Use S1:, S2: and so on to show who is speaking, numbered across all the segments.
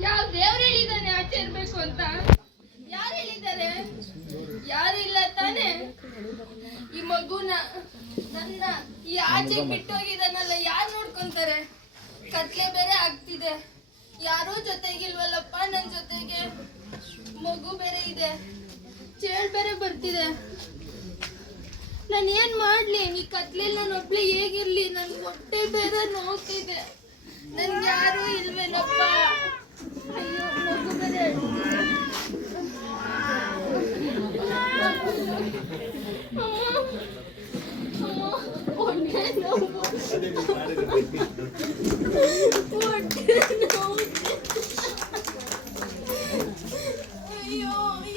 S1: ಯಾವ ದೇವ್ರು ಹೇಳಿದಾನೆ ಆಚೆ ಇರ್ಬೇಕು ಅಂತ? ಯಾರು ಹೇಳಿದ್ದಾರೆ? ಯಾರು ಇಲ್ಲ ತಾನೆ? ಈ ಮಗುನ, ನನ್ನ ಈ ಆಚೆ ಬಿಟ್ಟೋಗಿದಾನಲ್ಲ ಯಾರು ನೋಡ್ಕೊಂತಾರೆ? ಕತ್ಲೆ ಬೇರೆ ಆಗ್ತಿದೆ. ಯಾರೂ ಜೊತೆಗಿಲ್ವಲ್ಲಪ್ಪ ನನ್ನ ಜೊತೆಗೆ? ಮಗು ಬೇರೆ ಇದೆ. ಚೇಳ್ ಬೇರೆ ಬರ್ತಿದೆ. ನಾನು ಏನ್ ಮಾಡ್ಲಿ? ಈ ಕತ್ಲೆಯಲ್ಲಿ ನಾನು ಒಬ್ಳೆ ಹೇಗಿರ್ಲಿ? ನನ್ ಹೊಟ್ಟೆ ಬೇರೆ ನೋಡ್ತಿದೆ ನನ್ಗೆ ಯಾರು ಇಲ್ವೇನಪ್ಪ?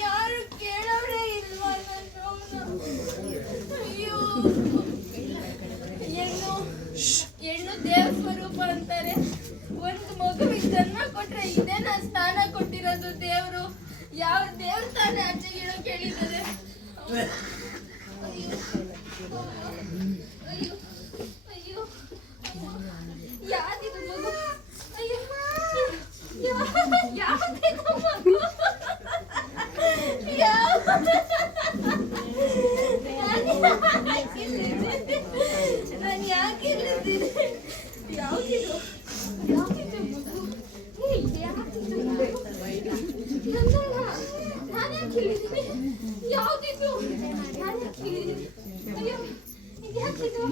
S1: ಯಾರು ಹೆಣ್ಣು ದೇವ ಸ್ವರೂಪ ಅಂತಾರೆ. ಒಂದು ಮಗುವಿಗೆ ಜನ್ಮ ಕೊಟ್ರೆ ಇದೇನ ಸ್ಥಾನ ಕೊಟ್ಟಿರೋದು ದೇವರು. ಯಾವ ದೇವ್ರ ತಾನೇ ಆಚೆಗಿಡೋ ಕೇಳಿದ್ದಾರೆ. ಅಯ್ಯೋ ಅಯ್ಯೋ ಯಾವ್ದಿದು ಅಯ್ಯೋ ಇದ್ಯಾಕಿದು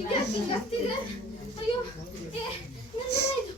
S1: ಇದ್ಯಾಕಿಂಗ್ ಅಯ್ಯೋ ಏ ನನ್ನ ನಂದು